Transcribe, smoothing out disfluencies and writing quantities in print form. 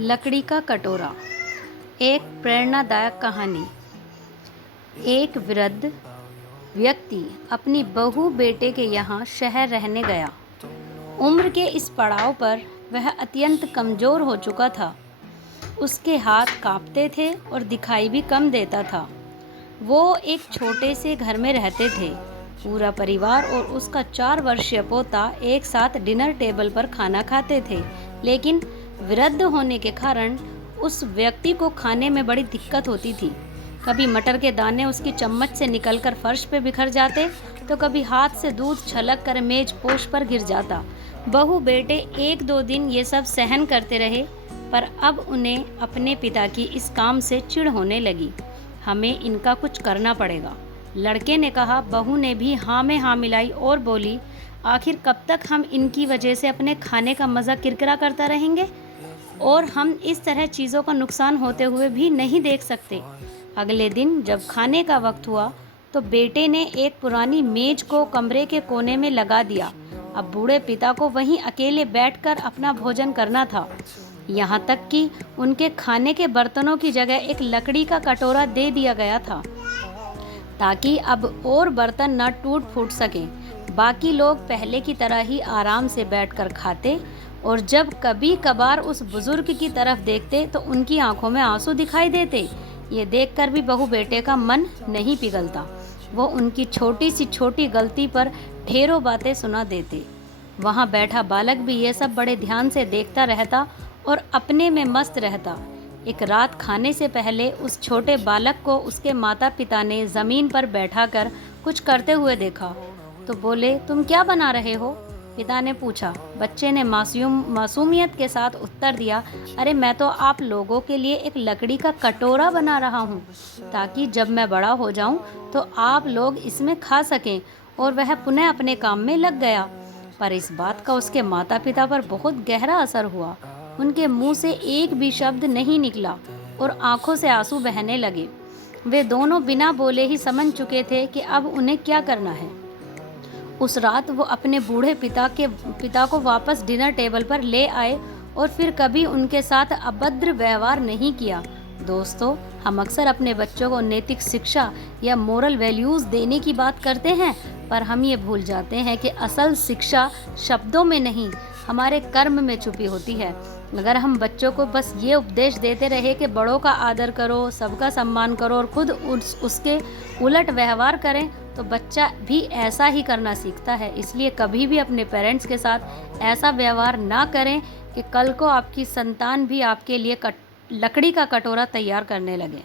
लकड़ी का कटोरा। एक प्रेरणादायक कहानी। एक वृद्ध व्यक्ति अपनी बहू बेटे के यहाँ शहर रहने गया। उम्र के इस पड़ाव पर वह अत्यंत कमज़ोर हो चुका था। उसके हाथ कांपते थे और दिखाई भी कम देता था। वो एक छोटे से घर में रहते थे। पूरा परिवार और उसका 4 वर्षीय पोता एक साथ डिनर टेबल पर खाना खाते थे, लेकिन वृद्ध होने के कारण उस व्यक्ति को खाने में बड़ी दिक्कत होती थी। कभी मटर के दाने उसकी चम्मच से निकलकर फर्श पे बिखर जाते, तो कभी हाथ से दूध छलक कर मेज पोश पर गिर जाता। बहू बेटे 1-2 दिन ये सब सहन करते रहे, पर अब उन्हें अपने पिता की इस काम से चिढ़ होने लगी। हमें इनका कुछ करना पड़ेगा, लड़के ने कहा। बहू ने भी हाँ में हाँ मिलाई और बोली, आखिर कब तक हम इनकी वजह से अपने खाने का मज़ा किरकिरा करता रहेंगे, और हम इस तरह चीज़ों का नुकसान होते हुए भी नहीं देख सकते। अगले दिन जब खाने का वक्त हुआ तो बेटे ने एक पुरानी मेज को कमरे के कोने में लगा दिया। अब बूढ़े पिता को वहीं अकेले बैठकर अपना भोजन करना था। यहाँ तक कि उनके खाने के बर्तनों की जगह एक लकड़ी का कटोरा दे दिया गया था, ताकि अब और बर्तन न टूट फूट सकें। बाकी लोग पहले की तरह ही आराम से बैठकर खाते, और जब कभी कभार उस बुजुर्ग की तरफ देखते तो उनकी आंखों में आंसू दिखाई देते। ये देखकर भी बहू बेटे का मन नहीं पिघलता। वो उनकी छोटी सी छोटी गलती पर ढेरों बातें सुना देते। वहाँ बैठा बालक भी ये सब बड़े ध्यान से देखता रहता और अपने में मस्त रहता। एक रात खाने से पहले उस छोटे बालक को उसके माता पिता ने ज़मीन पर बैठाकर कुछ करते हुए देखा, तो बोले, तुम क्या बना रहे हो? पिता ने पूछा। बच्चे ने मासूमियत के साथ उत्तर दिया, अरे मैं तो आप लोगों के लिए एक लकड़ी का कटोरा बना रहा हूँ, ताकि जब मैं बड़ा हो जाऊँ तो आप लोग इसमें खा सकें। और वह पुनः अपने काम में लग गया। पर इस बात का उसके माता पिता पर बहुत गहरा असर हुआ। उनके मुंह से एक भी शब्द नहीं निकला और आंखों से आंसू बहने लगे। वे दोनों बिना बोले ही समझ चुके थे कि अब उन्हें क्या करना है। उस रात वो अपने बूढ़े पिता को वापस डिनर टेबल पर ले आए और फिर कभी उनके साथ अभद्र व्यवहार नहीं किया। दोस्तों, हम अक्सर अपने बच्चों को नैतिक शिक्षा या मोरल वैल्यूज़ देने की बात करते हैं, पर हम ये भूल जाते हैं कि असल शिक्षा शब्दों में नहीं, हमारे कर्म में छुपी होती है। अगर हम बच्चों को बस ये उपदेश देते रहे कि बड़ों का आदर करो, सबका सम्मान करो और खुद उसके उलट व्यवहार करें, तो बच्चा भी ऐसा ही करना सीखता है। इसलिए कभी भी अपने पेरेंट्स के साथ ऐसा व्यवहार ना करें कि कल को आपकी संतान भी आपके लिए लकड़ी का कटोरा तैयार करने लगे।